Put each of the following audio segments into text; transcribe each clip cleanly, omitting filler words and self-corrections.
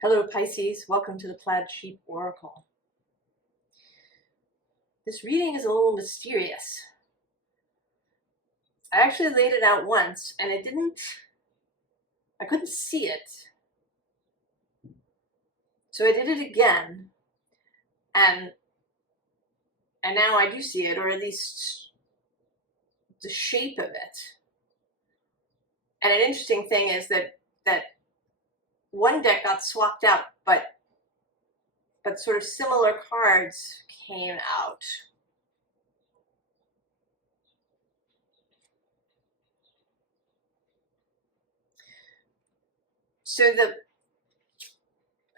Hello Pisces, welcome to the Plaid Sheep Oracle. This reading is a little mysterious. I actually laid it out once and I couldn't see it. So I did it again and now I do see it, or at least the shape of it. And an interesting thing is that one deck got swapped out, but sort of similar cards came out. So the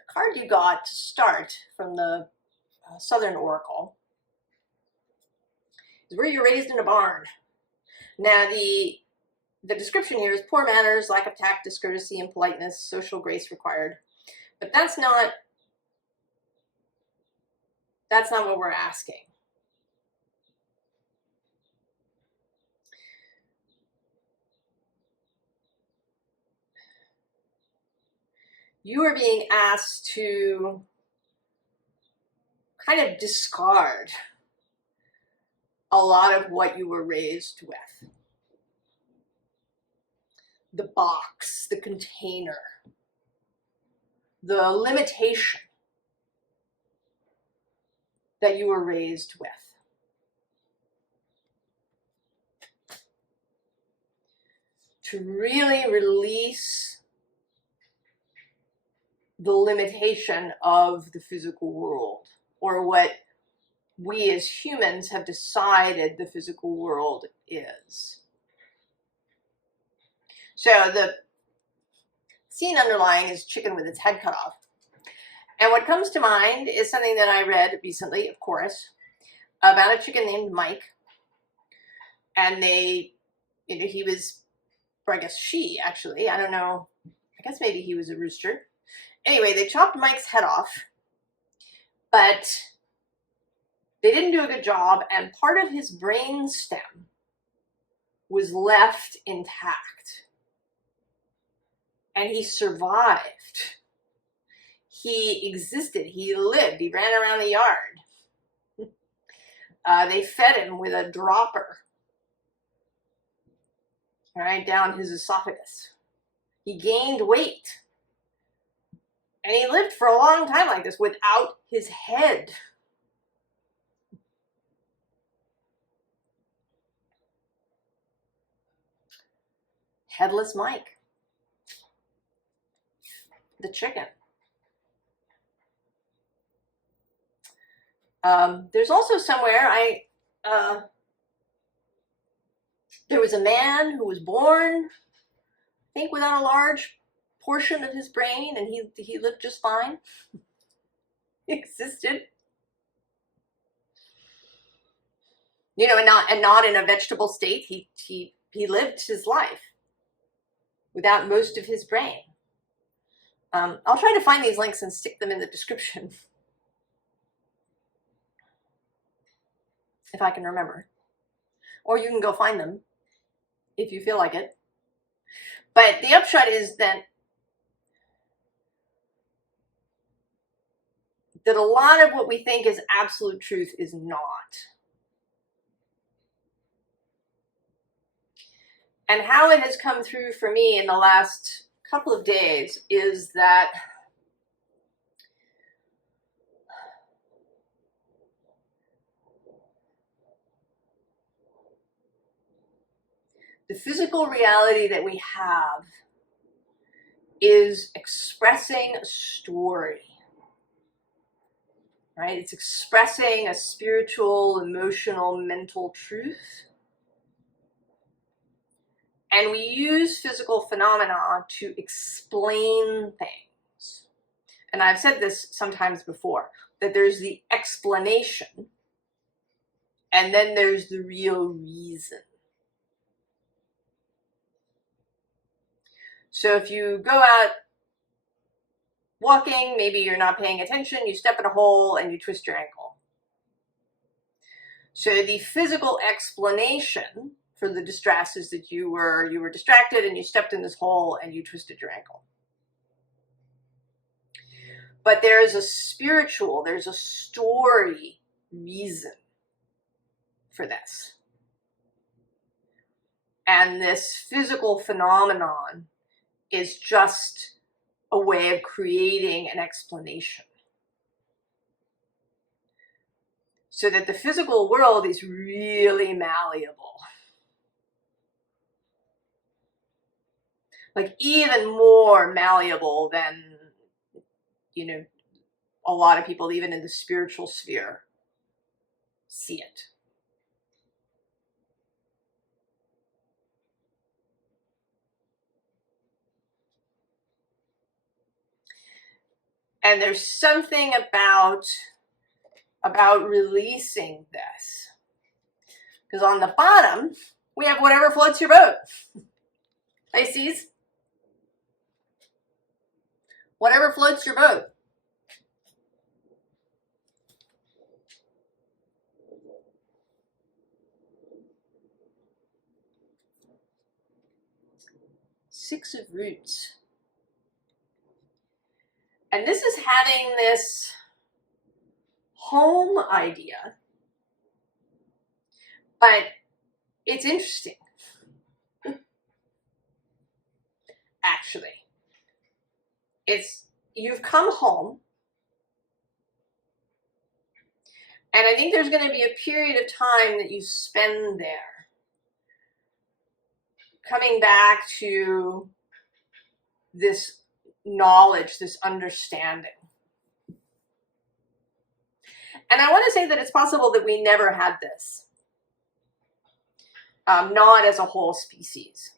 card you got to start from the Southern Oracle is where you're raised in a barn. Now the description here is poor manners, lack of tact, discourtesy, and politeness, social grace required. But that's not what we're asking. You are being asked to kind of discard a lot of what you were raised with. The box, the container, the limitation that you were raised with. To really release the limitation of the physical world, or what we as humans have decided the physical world is. So the scene underlying is chicken with its head cut off. And what comes to mind is something that I read recently, of course, about a chicken named Mike. And he was, or I guess she actually, I don't know, I guess maybe he was a rooster. Anyway, they chopped Mike's head off, but they didn't do a good job, and part of his brain stem was left intact. And he survived. He existed. He lived. He ran around the yard. They fed him with a dropper right down his esophagus. He gained weight. And he lived for a long time like this without his head. Headless Mike. The chicken. There's also somewhere there was a man who was born, I think, without a large portion of his brain, and he lived just fine. He existed. You know, and not in a vegetable state. He lived his life without most of his brain. I'll try to find these links and stick them in the description if I can remember. Or you can go find them if you feel like it. But the upshot is that a lot of what we think is absolute truth is not. And how it has come through for me in the last couple of days is that the physical reality that we have is expressing a story, right? It's expressing a spiritual, emotional, mental truth. And we use physical phenomena to explain things. And I've said this sometimes before, that there's the explanation, and then there's the real reason. So if you go out walking, maybe you're not paying attention, you step in a hole and you twist your ankle. So the physical explanation for the distress is that you were distracted and you stepped in this hole and you twisted your ankle. But there's a spiritual, there's a story reason for this. And this physical phenomenon is just a way of creating an explanation. So that the physical world is really malleable. Like even more malleable than, you know, a lot of people, even in the spiritual sphere, see it. And there's something about releasing this. Because on the bottom, we have whatever floats your boat. Pisces. Whatever floats your boat. Six of Roots. And this is having this home idea. But it's interesting. Actually. You've come home. And I think there's going to be a period of time that you spend there. Coming back to this knowledge, this understanding. And I want to say that it's possible that we never had this. Not as a whole species.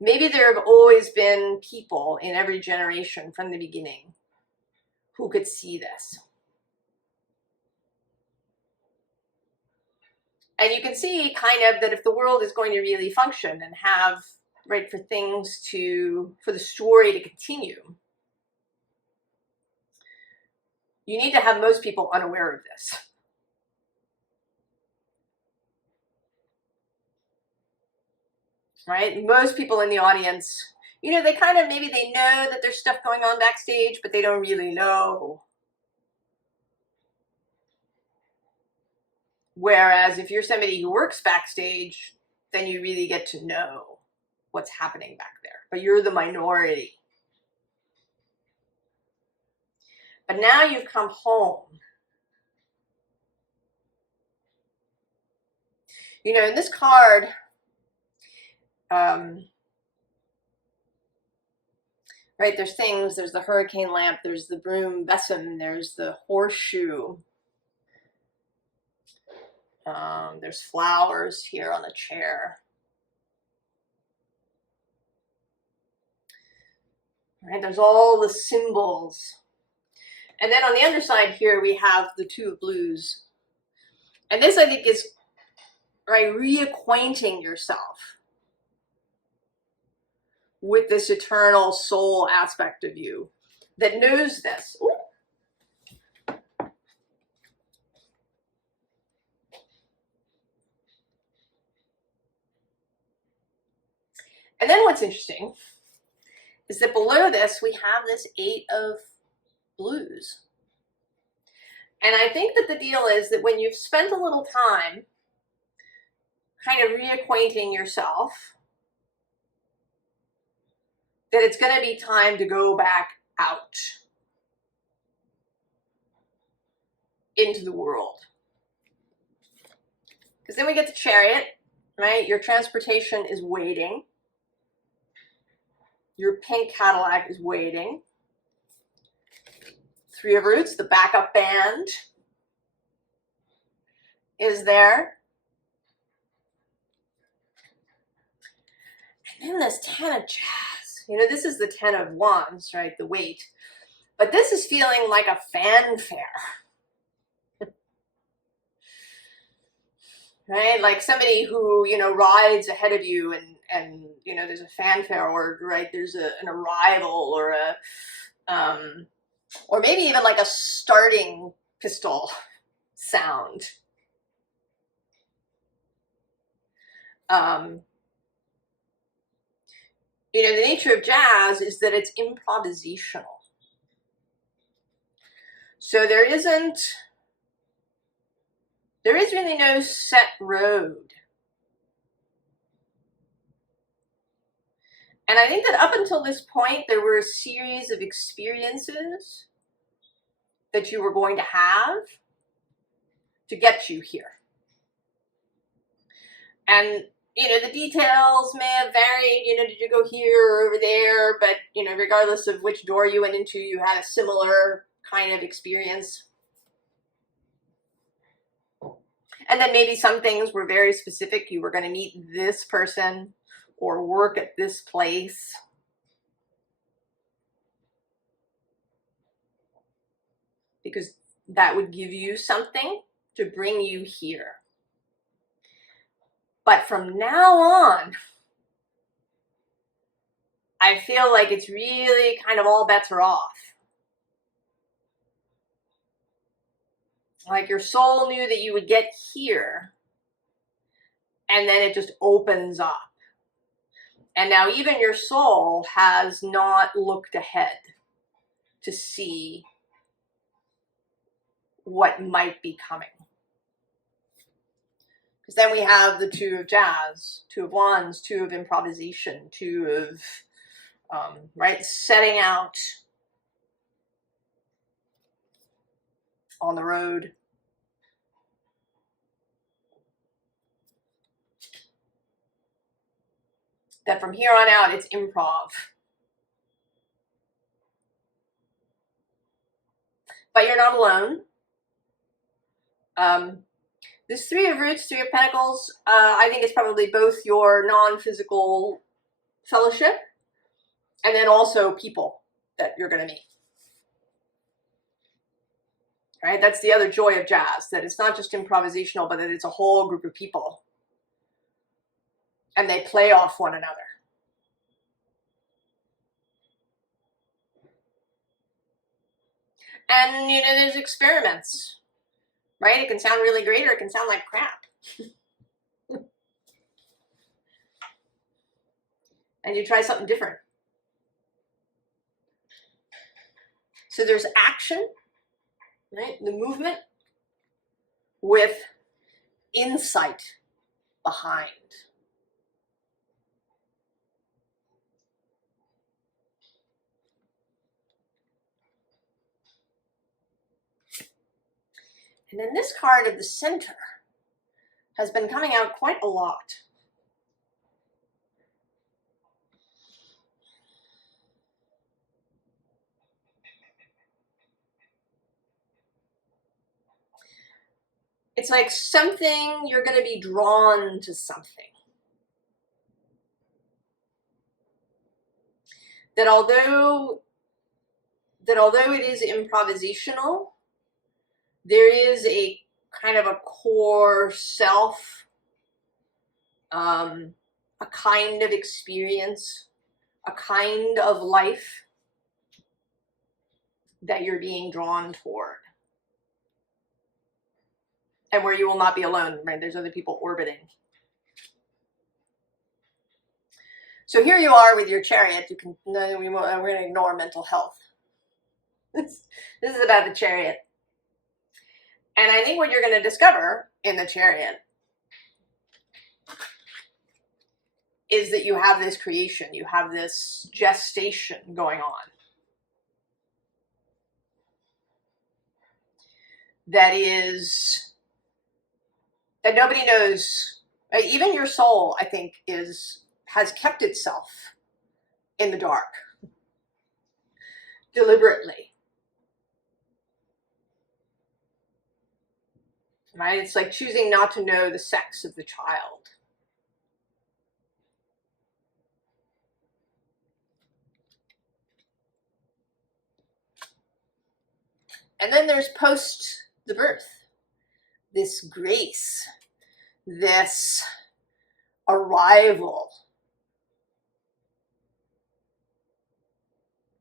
Maybe there have always been people in every generation from the beginning who could see this. And you can see kind of that if the world is going to really function and have, right, for the story to continue, you need to have most people unaware of this. Right? Most people in the audience, you know, they kind of, maybe they know that there's stuff going on backstage, but they don't really know. Whereas if you're somebody who works backstage, then you really get to know what's happening back there. But you're the minority. But now you've come home. You know, in this card, right, there's things, there's the hurricane lamp, there's the broom besom, there's the horseshoe. There's flowers here on the chair. Right, there's all the symbols. And then on the underside here, we have the Two of Blues. And this, I think, is, right, reacquainting yourself with this eternal soul aspect of you that knows this. Ooh. And then what's interesting is that below this, we have this Eight of Blues. And I think that the deal is that when you've spent a little time kind of reacquainting yourself, that it's going to be time to go back out into the world. Because then we get the Chariot, right? Your transportation is waiting. Your pink Cadillac is waiting. Three of Roots, the backup band is there. And then this Ten of Jazz. You know, this is the Ten of Wands, right? The Waite. But this is feeling like a fanfare. Right? Like somebody who, you know, rides ahead of you and you know, there's a fanfare, or, right, there's an arrival, or or maybe even like a starting pistol sound. you know, the nature of jazz is that it's improvisational. So there is really no set road. And I think that up until this point, there were a series of experiences that you were going to have to get you here. And, you know, the details may have varied, you know, did you go here or over there? But, you know, regardless of which door you went into, you had a similar kind of experience. And then maybe some things were very specific. You were going to meet this person or work at this place. Because that would give you something to bring you here. But from now on, I feel like it's really kind of all bets are off. Like your soul knew that you would get here, and then it just opens up. And now even your soul has not looked ahead to see what might be coming. Because then we have the two of jazz, two of wands, two of improvisation, two of, right, setting out on the road. That from here on out, it's improv. But you're not alone. This Three of Roots, Three of Pentacles, I think it's probably both your non-physical fellowship and then also people that you're going to meet. Right? That's the other joy of jazz, that it's not just improvisational, but that it's a whole group of people. And they play off one another. And, you know, there's experiments. Right? It can sound really great or it can sound like crap. And you try something different. So there's action, right? The movement with insight behind. And then this card of the center has been coming out quite a lot. It's like something, you're going to be drawn to something. That although it is improvisational, there is a kind of a core self, a kind of experience, a kind of life that you're being drawn toward. And where you will not be alone, right? There's other people orbiting. So here you are with your chariot. You can, we're going to ignore mental health. This is about the chariot. And I think what you're going to discover in the chariot is that you have this creation, you have this gestation going on. That nobody knows, even your soul, I think, has kept itself in the dark deliberately. Right? It's like choosing not to know the sex of the child. And then there's post the birth, this grace, this arrival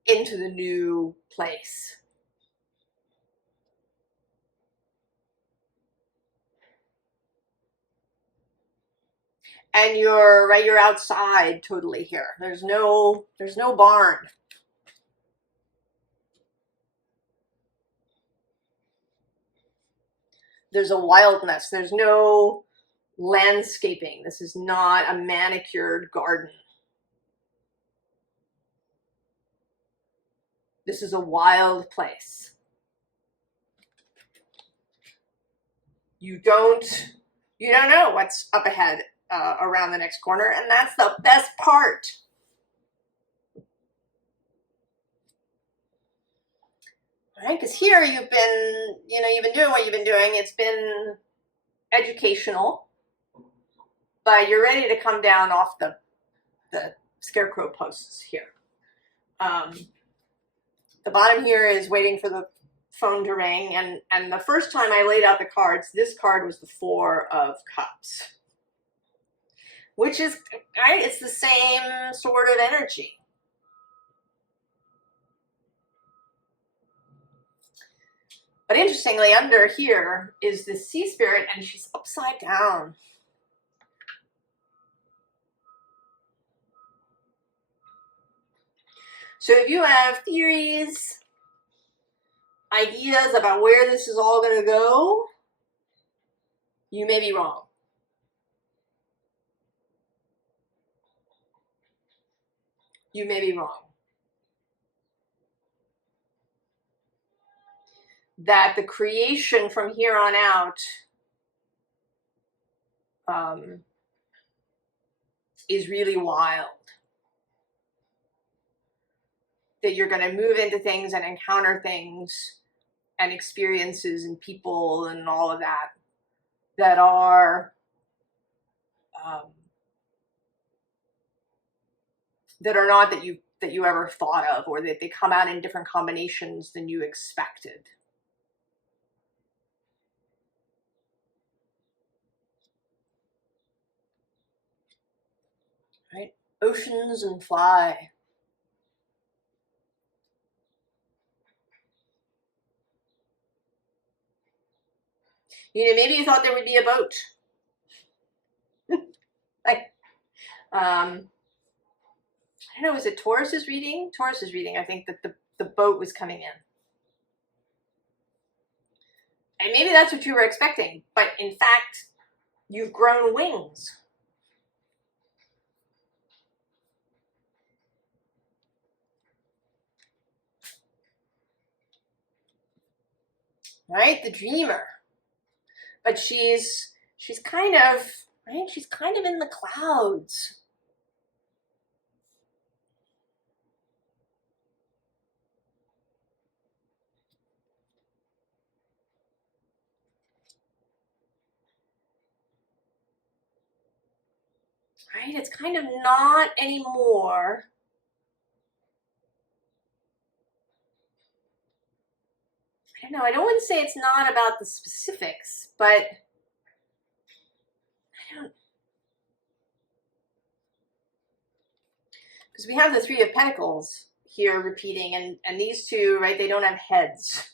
into the new place. And you're outside totally here. There's no barn. There's a wildness. There's no landscaping. This is not a manicured garden. This is a wild place. You don't know what's up ahead around the next corner, and that's the best part. Right? Because here you've been doing what you've been doing. It's been educational, but you're ready to come down off the scarecrow posts here. The bottom here is waiting for the phone to ring, and the first time I laid out the cards, this card was the 4 of Cups, which is, right, it's the same sort of energy. But interestingly, under here is the sea spirit, and she's upside down. So if you have theories, ideas about where this is all going to go, you may be wrong. You may be wrong. That the creation from here on out is really wild. That you're going to move into things and encounter things and experiences and people and all of that that are not that you ever thought of, or that they come out in different combinations than you expected. Right? Oceans and fly. Maybe you thought there would be a boat. Like, I don't know, was it Taurus's reading? Taurus's reading, I think that the boat was coming in. And maybe that's what you were expecting, but in fact, you've grown wings. Right? The dreamer. But she's kind of, right? She's kind of in the clouds. Right? It's kind of not anymore. I don't know, I don't want to say it's not about the specifics, but because we have the 3 of Pentacles here repeating, and these two, right, they don't have heads.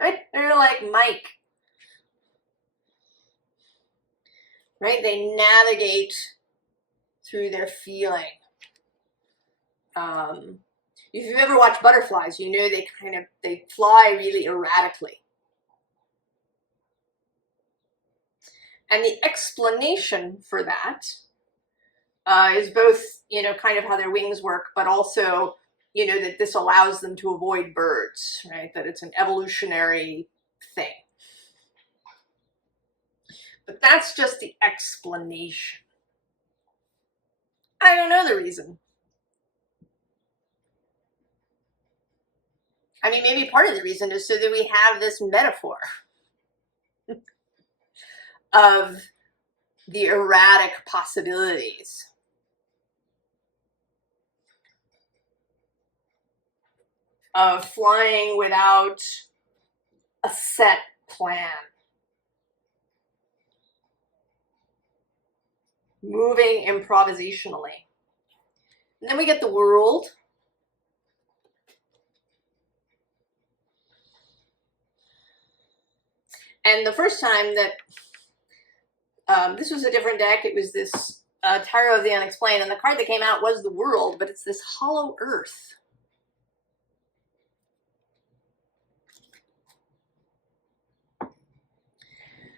Right? They're like Mike. Right? They navigate through their feeling. If you've ever watched butterflies, you know they fly really erratically. And the explanation for that is both, kind of how their wings work, but also, that this allows them to avoid birds, right? That it's an evolutionary thing. But that's just the explanation. I don't know the reason. I mean, maybe part of the reason is so that we have this metaphor of the erratic possibilities. Of flying without a set plan. Moving improvisationally. And then we get the world. And the first time that this was a different deck, it was this Tarot of the Unexplained, and the card that came out was the World, but it's this hollow earth.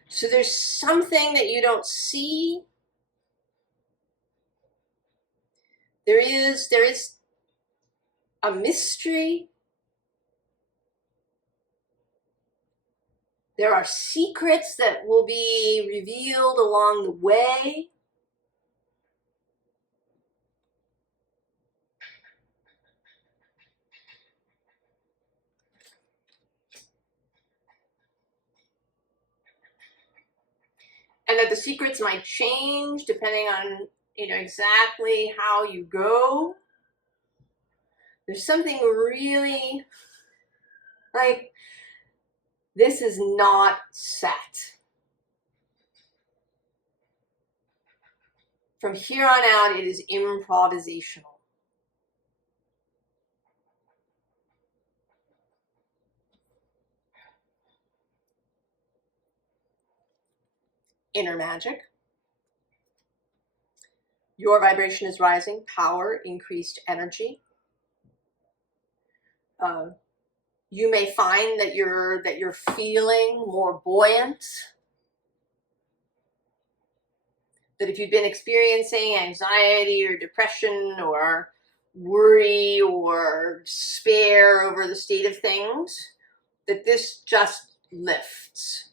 So there's something that you don't see. There is a mystery. There are secrets that will be revealed along the way. And that the secrets might change depending on, exactly how you go. There's something really like, this is not set. From here on out, it is improvisational. Inner magic. Your vibration is rising, power, increased energy. You may find that you're feeling more buoyant. That if you've been experiencing anxiety or depression or worry or despair over the state of things, that this just lifts.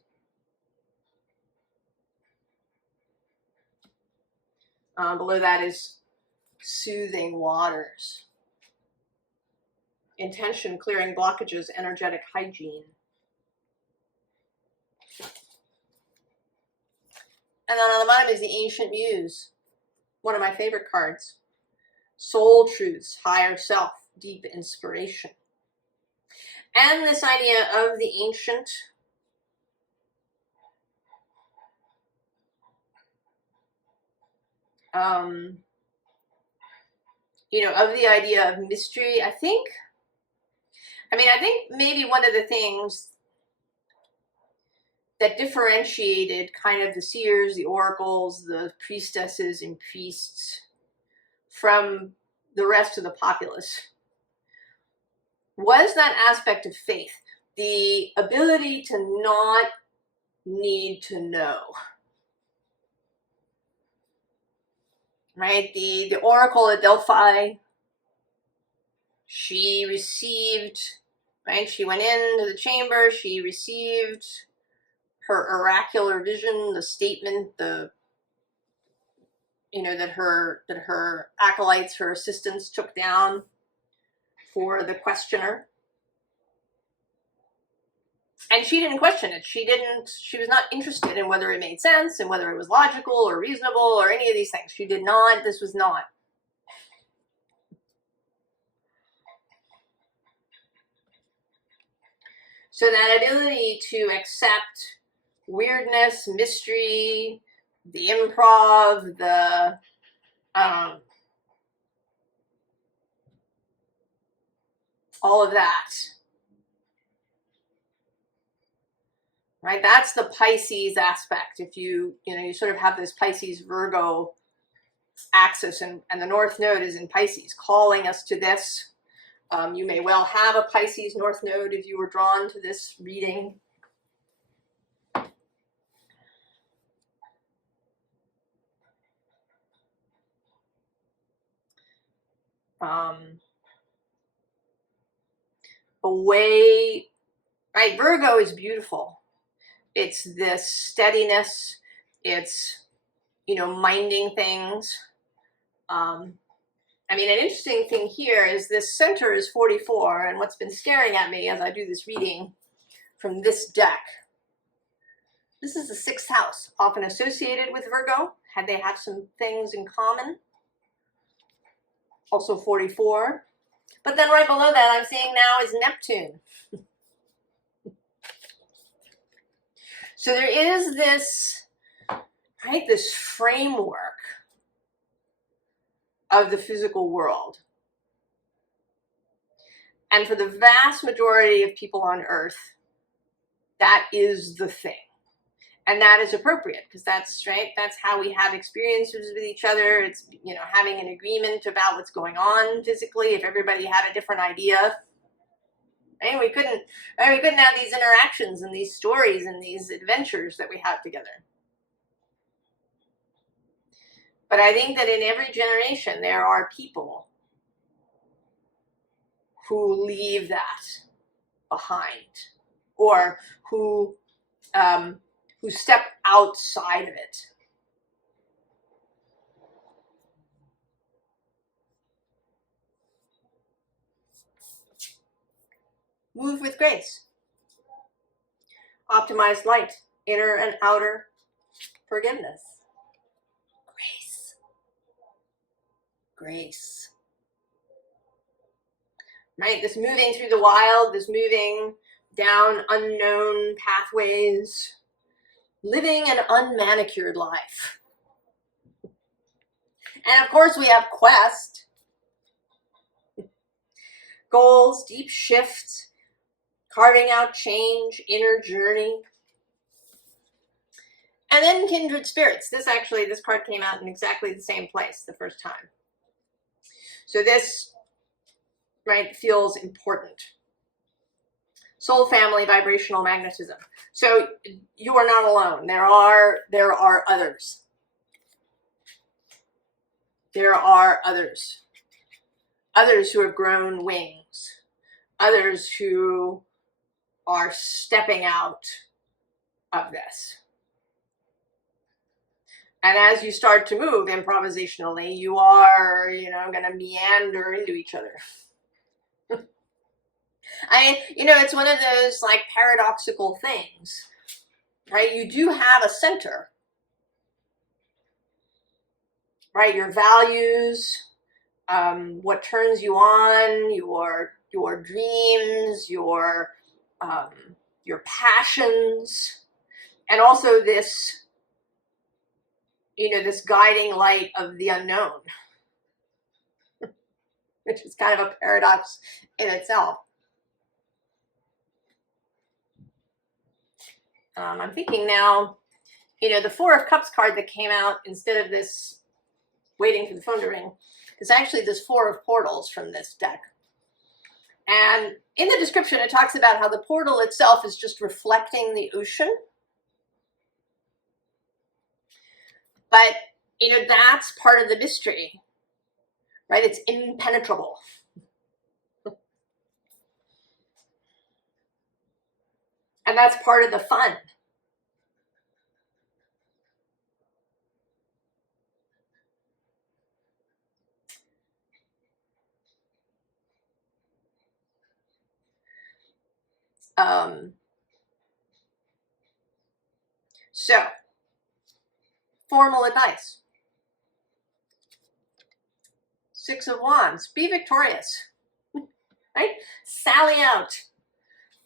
Below that is soothing waters. Intention, clearing blockages, energetic hygiene. And then on the bottom is the Ancient Muse, one of my favorite cards. Soul truths, higher self, deep inspiration. And this idea of the ancient, of the idea of mystery. I think maybe one of the things that differentiated kind of the seers, the oracles, the priestesses and priests from the rest of the populace was that aspect of faith, the ability to not need to know. Right? The oracle at Delphi, she received, right? She went into the chamber, she received her oracular vision, the statement, that her acolytes, her assistants took down for the questioner. And she didn't question it. She was not interested in whether it made sense and whether it was logical or reasonable or any of these things. She did not. This was not. So that ability to accept weirdness, mystery, the improv, the all of that. Right? That's the Pisces aspect. If you sort of have this Pisces Virgo axis, and the North Node is in Pisces, calling us to this. You may well have a Pisces North Node if you were drawn to this reading. Right? Virgo is beautiful. It's this steadiness. It's, minding things. An interesting thing here is this center is 44, and what's been staring at me as I do this reading from this deck, this is the 6th house, often associated with Virgo. Had they have some things in common? Also 44. But then right below that, I'm seeing now is Neptune. So there is this, right, this framework of the physical world. And for the vast majority of people on Earth, that is the thing. And that is appropriate, because that's right. That's how we have experiences with each other. It's, you know, having an agreement about what's going on physically. If everybody had a different idea, and we couldn't have these interactions and these stories and these adventures that we have together. But I think that in every generation there are people who leave that behind, or who step outside of it. Move with grace. Optimized light, inner and outer forgiveness. Grace. Grace. Right? This moving through the wild, this moving down unknown pathways, living an unmanicured life. And of course we have quest, goals, deep shifts, carving out change, inner journey. And then kindred spirits. This card came out in exactly the same place the first time. So this, right, feels important. Soul family, vibrational magnetism. So you are not alone. There are others. There are others. Others who have grown wings. Others who are stepping out of this. And as you start to move improvisationally, you are, going to meander into each other. It's one of those like paradoxical things, right? You do have a center, right? Your values, what turns you on, your dreams, your passions, and also this, this guiding light of the unknown, which is kind of a paradox in itself. I'm thinking now, the Four of Cups card that came out instead of this waiting for the phone to ring is actually this Four of Portals from this deck. And in the description, it talks about how the portal itself is just reflecting the ocean. But, that's part of the mystery, right? It's impenetrable. And that's part of the fun. So, formal advice. Six of Wands, be victorious, right? Sally out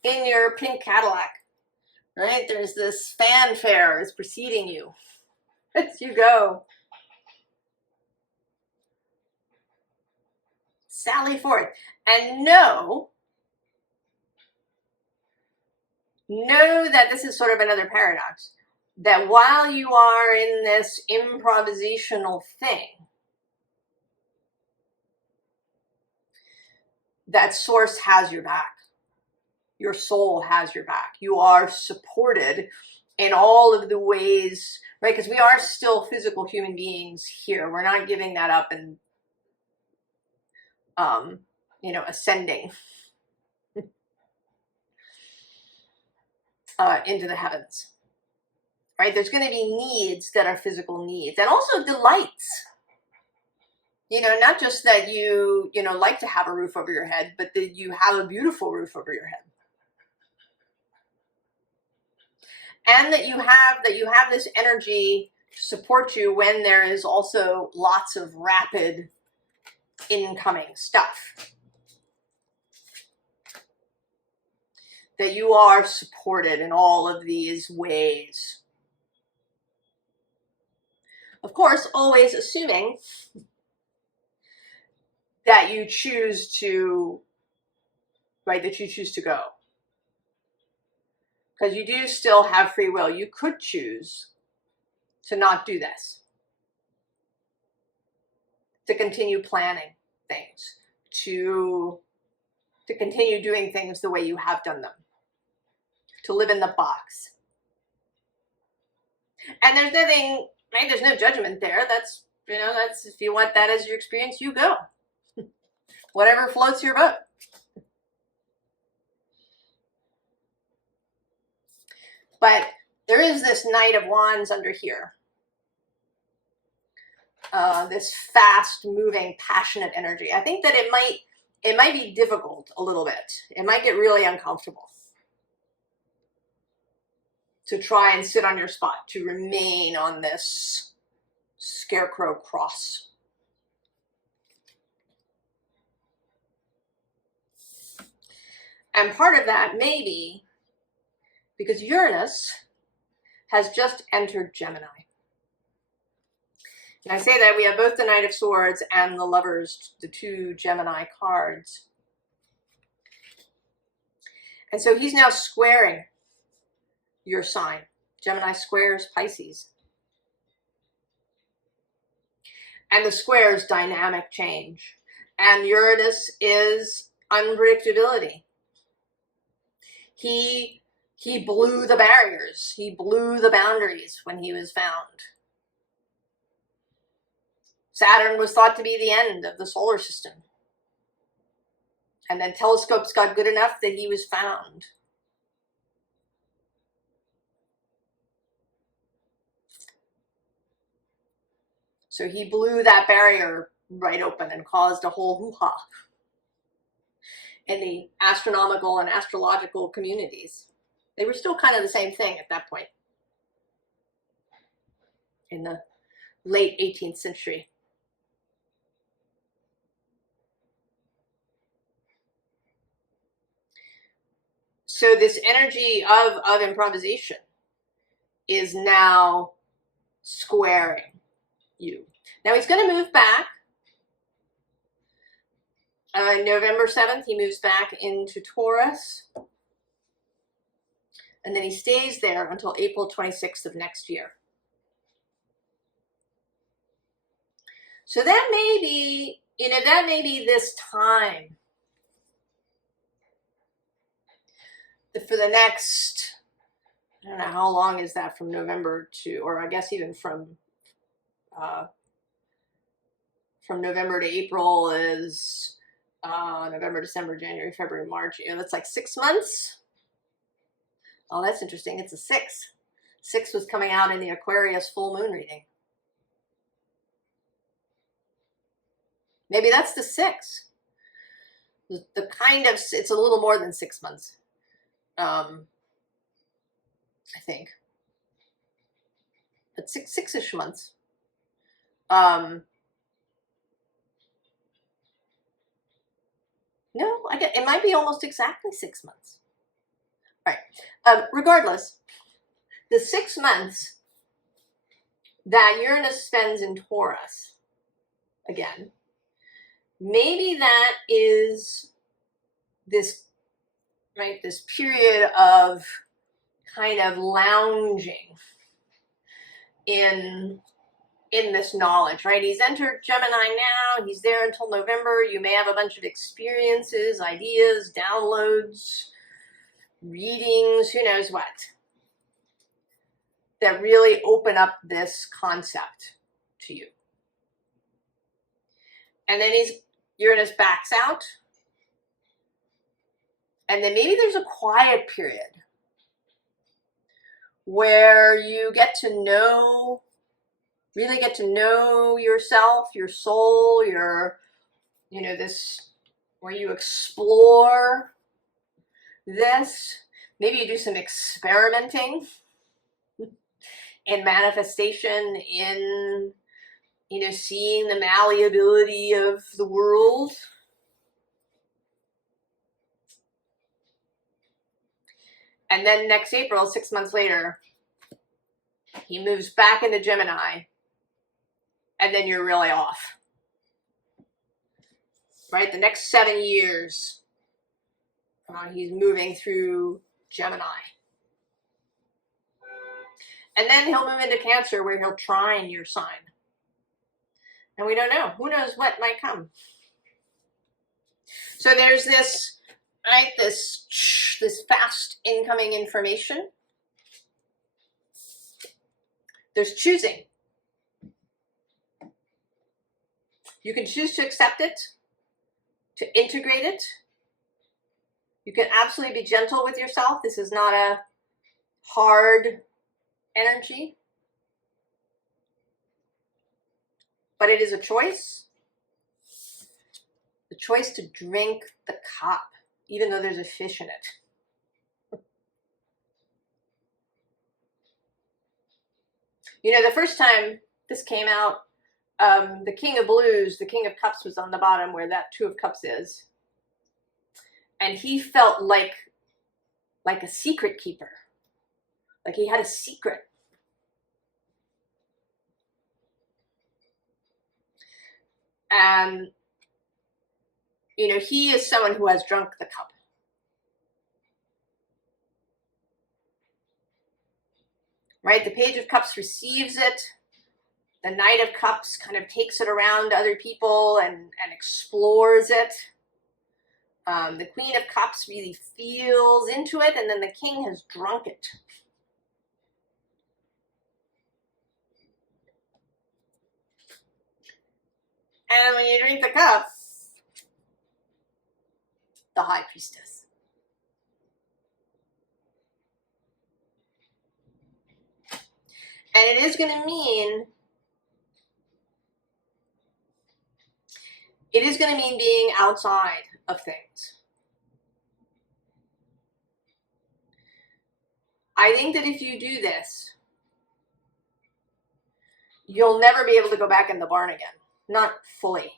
in your pink Cadillac, right? There's this fanfare is preceding you as you go. Sally forth and know that this is sort of another paradox, that while you are in this improvisational thing, that source has your back. Your soul has your back. You are supported in all of the ways, right? Because we are still physical human beings here. We're not giving that up and, ascending into the heavens, right? There's going to be needs that are physical needs, and also delights. Not just that you like to have a roof over your head, but that you have a beautiful roof over your head. And that you have this energy to support you when there is also lots of rapid incoming stuff. That you are supported in all of these ways. Of course, always assuming that you choose to, right, that you choose to go. because you do still have free will. You could choose to not do this, to continue planning things, to continue doing things the way you have done them, to live in the box. And there's nothing, right? There's no judgment there. That's, you know, that's, if you want that as your experience, you go. Whatever floats your boat. But there is this Knight of Wands under here. This fast-moving, passionate energy. I think that it might be difficult a little bit. It might get really uncomfortable to try and sit on your spot, to remain on this scarecrow cross. And part of that may be because Uranus has just entered Gemini. And I say that we have both the Knight of Swords and the Lovers, the two Gemini cards. And so he's now squaring your sign. Gemini squares Pisces. And the square is dynamic change. And Uranus is unpredictability. He blew the barriers. He blew the boundaries when he was found. Saturn was thought to be the end of the solar system. And then telescopes got good enough that he was found. So he blew that barrier right open and caused a whole hoo-ha in the astronomical and astrological communities. They were still kind of the same thing at that point in the late 18th century. So this energy of improvisation is now squaring you. Now he's going to move back. November 7th, he moves back into Taurus. And then he stays there until April 26th of next year. So that may be, you know, that may be this time for the next, I don't know, how long is that from November to, or I guess even from November to April is November, December, January, February, March. You know, that's like 6 months. Oh, that's interesting. It's a 6. 6 was coming out in the Aquarius full moon reading. Maybe that's the 6. The kind of, it's a little more than 6 months. I think. But six-ish months. No, it might be almost exactly 6 months. All right. Regardless, the 6 months that Uranus spends in Taurus, again, maybe that is this, right, this period of kind of lounging in this knowledge, right? He's entered Gemini now. He's there until November. You may have a bunch of experiences, ideas, downloads, readings, who knows what, that really open up this concept to you. And then Uranus backs out. And then maybe there's a quiet period where you get to know, really get to know yourself, your soul, your, you know, this, where you explore this. Maybe you do some experimenting in manifestation, in, you know, seeing the malleability of the world. And then next April, 6 months later, he moves back into Gemini, and then you're really off. Right? The next 7 years, he's moving through Gemini. And then he'll move into Cancer, where he'll trine your sign. And we don't know. Who knows what might come? So there's this, right, this fast incoming information. There's choosing. You can choose to accept it, to integrate it. You can absolutely be gentle with yourself. This is not a hard energy, but it is a choice. The choice to drink the cup, even though there's a fish in it. You know, the first time this came out, the King of Blues, the King of Cups was on the bottom where that Two of Cups is. And he felt like a secret keeper. Like he had a secret. And, you know, he is someone who has drunk the cup. Right? The Page of Cups receives it. The Knight of Cups kind of takes it around to other people and explores it. The Queen of Cups really feels into it, and then the King has drunk it. And when you drink the cup, the High Priestess. And it is going to mean, being outside of things. I think that if you do this, you'll never be able to go back in the barn again. Not fully.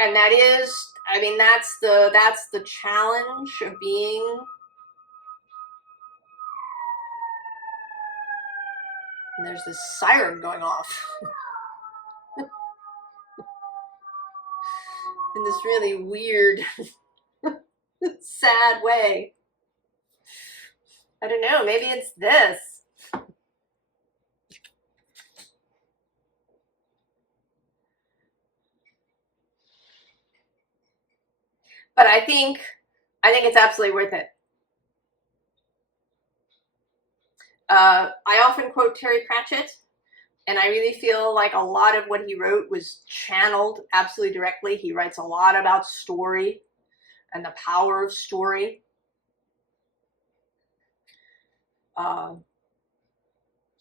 And that is, I mean, that's the challenge of being and there's this siren going off in this really weird, sad way. I don't know, maybe it's this. But I think it's absolutely worth it. I often quote Terry Pratchett, and I really feel like a lot of what he wrote was channeled absolutely directly. He writes a lot about story and the power of story. And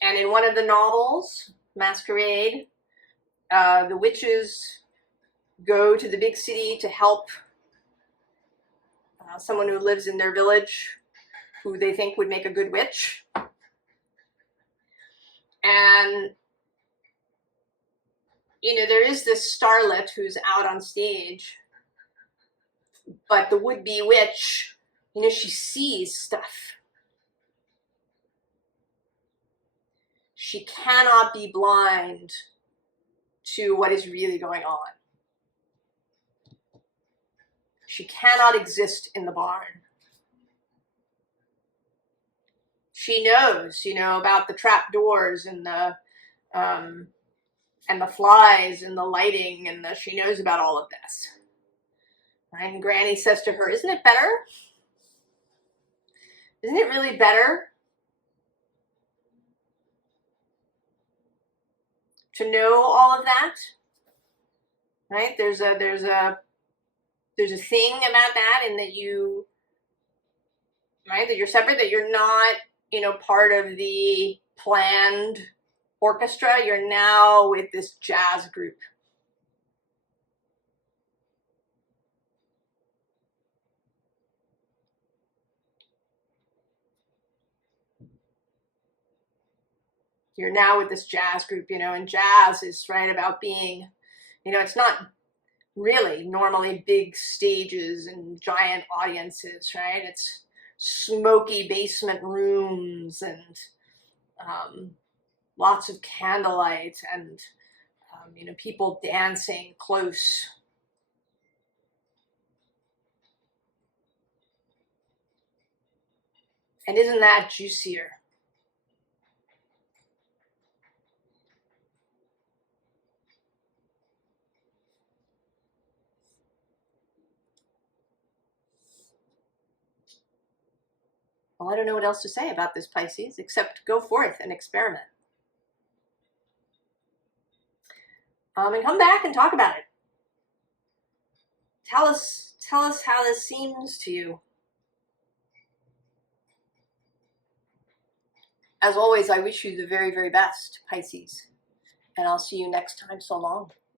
in one of the novels, Masquerade, the witches go to the big city to help someone who lives in their village who they think would make a good witch. And, you know, there is this starlet who's out on stage, but the would-be witch, you know, she sees stuff. She cannot be blind to what is really going on. She cannot exist in the barn. She knows, you know, about the trap doors and the flies and the lighting, and she knows about all of this. And Granny says to her, "Isn't it better? Isn't it really better to know all of that?" Right? There's a thing about that, in that you, right, that you're separate, that you're not, you know, part of the planned orchestra. You're now with this jazz group. You're now with this jazz group, you know, and jazz is, right, about being, you know, it's not really normally big stages and giant audiences, right? It's smoky basement rooms and lots of candlelight and You know, people dancing close. And isn't that juicier? Well, I don't know what else to say about this, Pisces, except go forth and experiment. And come back and talk about it. Tell us how this seems to you. As always, I wish you the very, very best, Pisces. And I'll see you next time. So long.